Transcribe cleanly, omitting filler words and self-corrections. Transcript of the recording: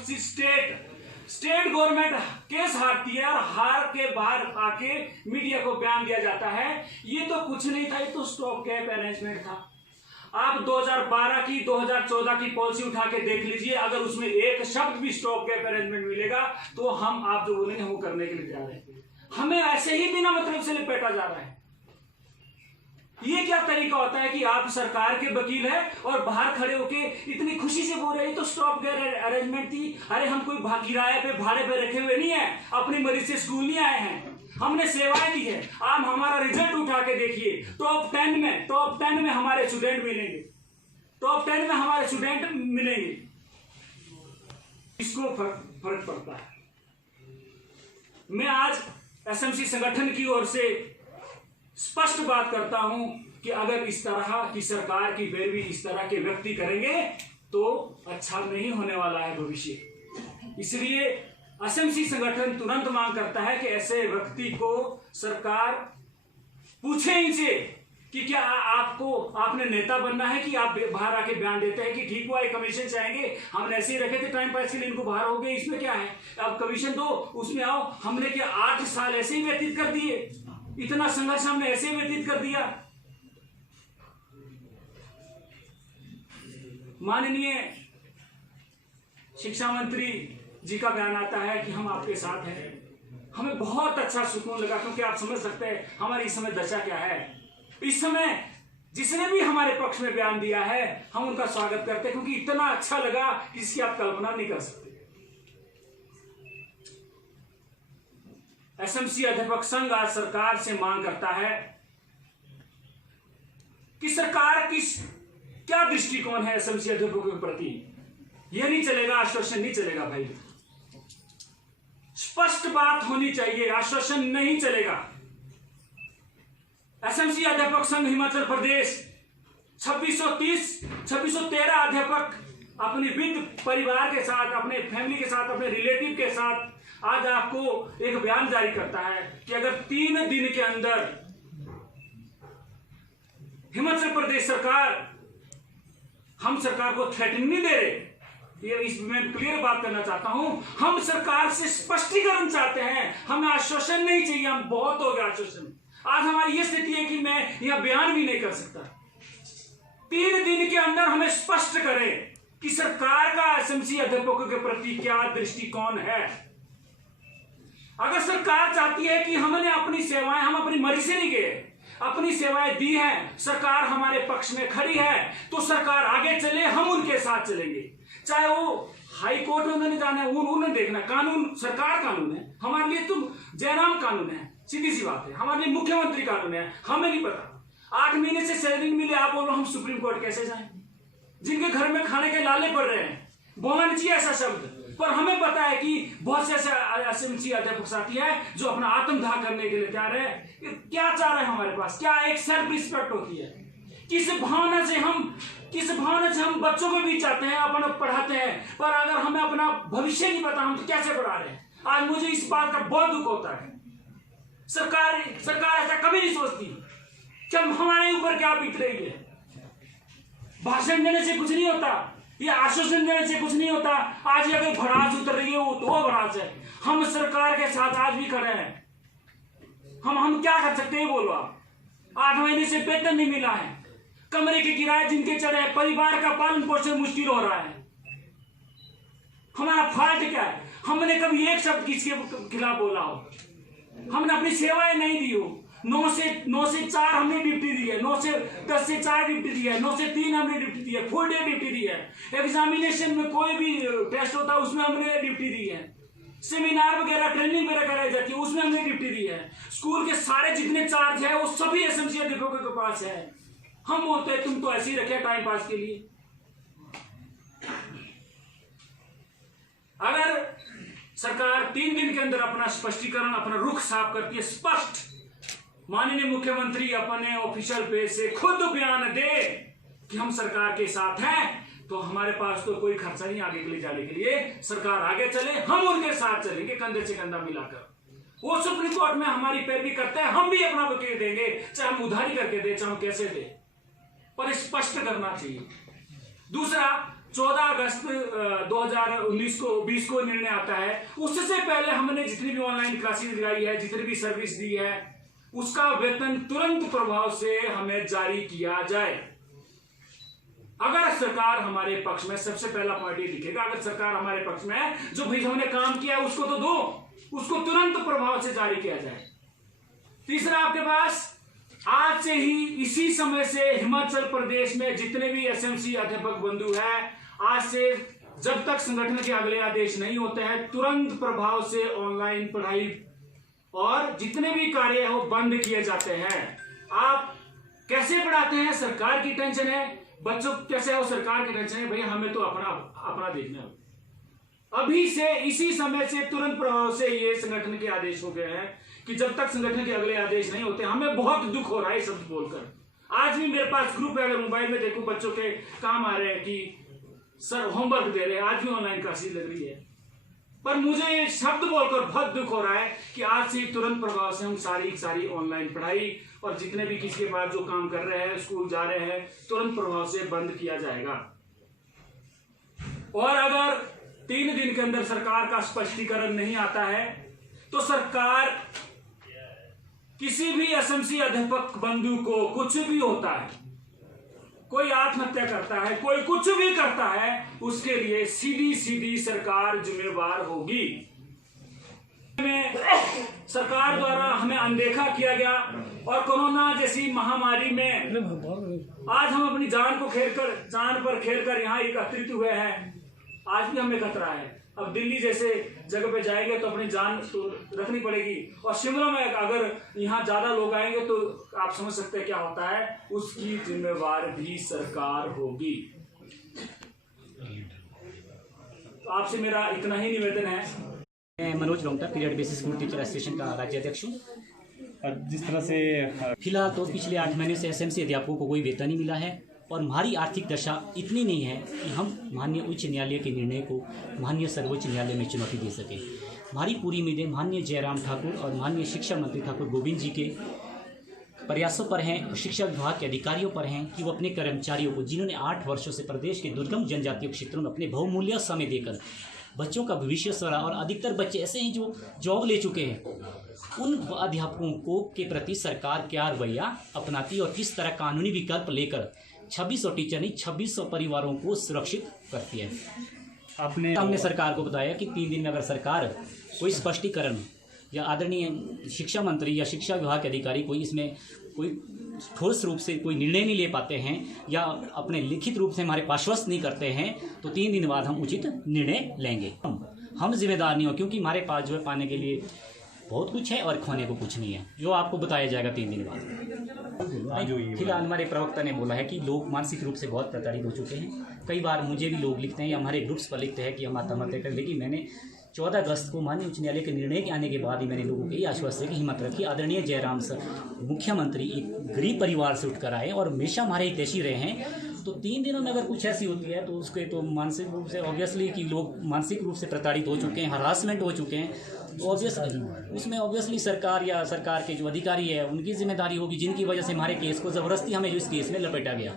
जब state government case हारती है और हार के बाहर आके मीडिया को बयान दिया जाता है, ये तो कुछ नहीं था, ये तो स्टॉप गैप अरेंजमेंट था। आप 2012 की 2014 की पॉलिसी उठा के देख लीजिए, अगर उसमें एक शब्द भी स्टॉप गैप अरेंजमेंट मिलेगा तो हम आप जो बोलेंगे हम करने के लिए तैयार हैं। हमें ऐसे ही बिना मतलब से लिपेटा जा रहा है। ये क्या तरीका होता है कि आप सरकार के वकील हैं और बाहर खड़े होके इतनी खुशी से बोल रहे हैं तो स्टॉप गैप अरेंजमेंट थी। अरे हम कोई किराए पे भाड़े पे रखे हुए नहीं है, अपनी मर्जी से स्कूल नहीं आए हैं, हमने सेवाएं दी है। आप हमारा रिजल्ट उठा के देखिए, टॉप 10 में हमारे स्टूडेंट मिलेंगे, टॉप 10 में हमारे स्टूडेंट मिलेंगे। इसको फर्क पड़ता है। मैं आज एसएमसी संगठन की ओर से स्पष्ट बात करता हूं कि अगर इस तरह की सरकार की पैरवी इस तरह के व्यक्ति करेंगे तो अच्छा नहीं होने वाला है भविष्य। इसलिए एसएमसी संगठन तुरंत मांग करता है कि ऐसे व्यक्ति को सरकार पूछे इनसे कि क्या आपने नेता बनना है कि आप बाहर आके बयान देते हैं कि ठीक हुआ एक कमीशन चाहेंगे, हमने ऐसे ही रखे थे टाइम पास के लिए, इनको बाहर हो गए, इसमें क्या है, अब कमीशन दो उसमें आओ। हमने क्या 8 साल ऐसे ही व्यतीत कर दिए, इतना संघर्ष हमने ऐसे व्यतीत कर दिया। माननीय शिक्षा मंत्री जी का बयान आता है कि हम आपके साथ हैं। हमें बहुत अच्छा सुकून लगा, क्योंकि आप समझ सकते हैं हमारी इस समय दशा क्या है। इस समय जिसने भी हमारे पक्ष में बयान दिया है हम उनका स्वागत करते हैं, क्योंकि इतना अच्छा लगा कि इसकी आप कल्पना नहीं कर सकते। एसएमसी अध्यापक संघ आज सरकार से मांग करता है कि सरकार क्या दृष्टिकोण है एसएमसी अध्यापकों के प्रति। यह नहीं चलेगा, आश्वासन नहीं चलेगा भाई, स्पष्ट बात होनी चाहिए, आश्वासन नहीं चलेगा। एसएमसी अध्यापक संघ हिमाचल प्रदेश 2613 अध्यापक अपने विद परिवार के साथ, अपने फैमिली के साथ, अपने रिलेटिव के साथ आज आपको एक बयान जारी करता है कि अगर 3 दिन के अंदर हिमाचल प्रदेश सरकार, हम सरकार को थ्रेटनिंग नहीं दे रहे, ये इस मैं क्लियर बात करना चाहता हूं, हम सरकार से स्पष्टीकरण चाहते हैं, हमें आश्वासन नहीं चाहिए, हम बहुत हो गया आश्वासन। आज हमारी ये स्थिति है कि मैं यह बयान भी नहीं कर सकता। 3 दिन के अंदर हमें स्पष्ट करें कि सरकार का एसएमसी अध्यापकों के प्रति क्या दृष्टिकोण है। अगर सरकार चाहती है कि हमने अपनी सेवाएं, हम अपनी मर्जी से नहीं गए, अपनी सेवाएं दी हैं, सरकार हमारे पक्ष में खड़ी है, तो सरकार आगे चले, हम उनके साथ चलेंगे। चाहे वो हाई कोर्ट में नहीं जाना है, उन्हें देखना, कानून सरकार कानून है, हमारे लिए तो जयराम कानून है, सीधी सी बात है, हमारे लिए मुख्यमंत्री कानून है, हमें नहीं पता। 8 महीने से सैलरी मिले, आप बोलो हम सुप्रीम कोर्ट कैसे जाएं? जिनके घर में खाने के लाले पड़ रहे हैं, बोलना नहीं चाहिए ऐसा शब्द, पर हमें पता है कि बहुत से ऐसे एसएमसी अध्यापक साथी है जो अपना आत्मदाह करने के लिए तैयार है। क्या चाह रहे हैं हमारे पास? क्या एक सेल्फ रिस्पेक्ट होती है? किस भावना से हम बच्चों को भी चाहते हैं, अपना पढ़ाते हैं, पर अगर हमें अपना भविष्य नहीं पता हम तो कैसे पढ़ा रहे हैं? आज मुझे इस बात का बहुत दुख होता है। सरकार ऐसा कभी नहीं सोचती कि हमारे ऊपर क्या बीत रही है। भाषण देने से कुछ नहीं होता, ये आश्वासन देने से कुछ नहीं होता। आज ये अगर भड़ास उतर रही है वो तो भड़ास है, हम सरकार के साथ आज भी खड़े हैं। हम क्या कर सकते हैं बोलो आप? 8 महीने से वेतन नहीं मिला है, कमरे के किराए जिनके चढ़े हैं, परिवार का पालन पोषण मुश्किल हो रहा है। हमारा फॉल्ट क्या है? हमने कभी एक शब्द किसके खिलाफ बोला हो? हमने अपनी सेवाएं नहीं दी हो। 9 से 4 हमने ड्यूटी दी है, 10 से 4 ड्यूटी दी है, 9 से 3 हमने ड्यूटी दी है, फुल डे ड्यूटी दी है। एग्जामिनेशन में कोई भी टेस्ट होता है उसमें हमने ड्यूटी दी है, सेमिनार वगैरह ट्रेनिंग वगैरह कराई जाती है उसमें हमने ड्यूटी दी है। स्कूल के सारे जितने चार्ज है वो सभी एसएमसी अध्यापकों के पास है। हम बोलते हैं तुम तो ऐसे ही रखे टाइम पास के लिए। अगर सरकार 3 दिन के अंदर अपना स्पष्टीकरण, अपना रुख साफ करती है, स्पष्ट माननीय मुख्यमंत्री अपने ऑफिशियल पेज से खुद बयान दे कि हम सरकार के साथ हैं, तो हमारे पास तो कोई खर्चा नहीं आगे के लिए जाने के लिए। सरकार आगे चले, हम उनके साथ चलेंगे कंधे से कंधा मिलाकर। वो सुप्रीम कोर्ट में हमारी पैरवी करते हैं, हम भी अपना वकील देंगे, चाहे हम उधारी करके दे, चाहे हम कैसे दे, पर स्पष्ट करना चाहिए। दूसरा, 14 अगस्त 2019 को 20 को निर्णय आता है, उससे पहले हमने जितनी भी ऑनलाइन क्लासेस लगाई है, जितनी भी सर्विस दी है, उसका वेतन तुरंत प्रभाव से हमें जारी किया जाए। अगर सरकार हमारे पक्ष में, सबसे पहला पॉइंट ये दिखेगा, अगर सरकार हमारे पक्ष में है, जो भाई हमने काम किया है उसको तो दो, उसको तुरंत प्रभाव से जारी किया जाए। तीसरा, आपके पास आज से ही इसी समय से हिमाचल प्रदेश में जितने भी एसएमसी अध्यापक बंधु हैं, आज से जब तक संगठन के अगले आदेश नहीं होते हैं, तुरंत प्रभाव से ऑनलाइन पढ़ाई और जितने भी कार्य है वो बंद किए जाते हैं। आप कैसे पढ़ाते हैं, सरकार की टेंशन है, बच्चों कैसे है वो सरकार की टेंशन है, भैया हमें तो अपना देखना है। अभी से इसी समय से तुरंत प्रभाव से ये संगठन के आदेश हो गए हैं कि जब तक संगठन के अगले आदेश नहीं होते, हमें बहुत दुख हो रहा है शब्द बोलकर। आज भी मेरे पास ग्रुप है, अगर मोबाइल में देखूं बच्चों के काम आ रहे हैं कि सर होमवर्क दे रहे हैं, आज भी ऑनलाइन क्लासेस लग रही है, पर मुझे ये शब्द बोलकर बहुत दुख हो रहा है कि आज से तुरंत प्रभाव से हम सारी ऑनलाइन पढ़ाई और जितने भी किसी के पास जो काम कर रहे हैं, स्कूल जा रहे हैं, तुरंत प्रभाव से बंद किया जाएगा। और अगर 3 दिन के अंदर सरकार का स्पष्टीकरण नहीं आता है तो सरकार किसी भी एसएमसी अध्यापक बंधु को कुछ भी होता है, कोई आत्महत्या करता है, कोई कुछ भी करता है, उसके लिए सीधी सरकार जिम्मेवार होगी। में सरकार द्वारा हमें अनदेखा किया गया और कोरोना जैसी महामारी में आज हम अपनी जान पर खेलकर यहाँ एकत्रित हुए हैं। आज भी हमें खतरा है। अब दिल्ली जैसे जगह पे जाएंगे तो अपनी जान तो रखनी पड़ेगी, और शिमला में अगर यहाँ ज्यादा लोग आएंगे तो आप समझ सकते हैं क्या होता है, उसकी जिम्मेवार भी सरकार होगी। तो आपसे मेरा इतना ही निवेदन है। मैं Manoj Rungta, period basis school teacher association का राज्य अध्यक्ष हूँ। जिस तरह से फिलहाल तो पिछले 8 महीने से एसएमसी अध्यापकों को कोई वेतन नहीं मिला है और हमारी आर्थिक दशा इतनी नहीं है कि हम माननीय उच्च न्यायालय के निर्णय को माननीय सर्वोच्च न्यायालय में चुनौती दे सकें। हमारी पूरी उम्मीदें माननीय जयराम ठाकुर और माननीय शिक्षा मंत्री ठाकुर गोविंद जी के प्रयासों पर हैं, शिक्षा विभाग के अधिकारियों पर हैं कि वो अपने कर्मचारियों को, जिन्होंने 8 वर्षों से प्रदेश के दुर्गम जनजातीय क्षेत्रों में अपने बहुमूल्य समय देकर बच्चों का भविष्य सवारा, और अधिकतर बच्चे ऐसे हैं जो जॉब ले चुके हैं, उन अध्यापकों को के प्रति सरकार क्या रवैया अपनाती है और किस तरह कानूनी विकल्प लेकर 2600 टीचर नहीं 2600 परिवारों को सुरक्षित करती है। हमने सरकार को बताया कि 3 दिन में अगर सरकार कोई स्पष्टीकरण या आदरणीय शिक्षा मंत्री या शिक्षा विभाग के अधिकारी कोई इसमें कोई ठोस रूप से कोई निर्णय नहीं ले पाते हैं या अपने लिखित रूप से हमारे आश्वस्त नहीं करते हैं, तो 3 दिन बाद हम उचित निर्णय लेंगे। हम जिम्मेदार नहीं हो, क्योंकि हमारे पास जो है पाने के लिए बहुत कुछ है और खोने को कुछ नहीं है, जो आपको बताया जाएगा 3 दिन बाद। फिलहाल हमारे प्रवक्ता ने बोला है कि लोग मानसिक रूप से बहुत प्रताड़ित हो चुके हैं। कई बार मुझे भी लोग लिखते हैं या हमारे ग्रुप्स पर लिखते हैं कि हम आत्महत्या कर, लेकिन मैंने 14 अगस्त को माननीय उच्च न्यायालय के निर्णय के आने के बाद ही मैंने लोगों को ये आश्वस्त की हिम्मत रखी। आदरणीय जयराम सर मुख्यमंत्री एक गरीब परिवार से उठकर आए और हमेशा हमारे हितैषी रहे हैं, तो 3 दिनों में अगर कुछ ऐसी होती है तो उसके तो मानसिक रूप से ऑब्वियसली कि लोग मानसिक रूप से प्रताड़ित हो चुके हैं, हरासमेंट हो चुके हैं, तो उसमें ऑब्वियसली सरकार या सरकार के जो अधिकारी है उनकी जिम्मेदारी होगी, जिनकी वजह से हमारे केस को ज़बरदस्ती हमें जो इस केस में लपेटा गया।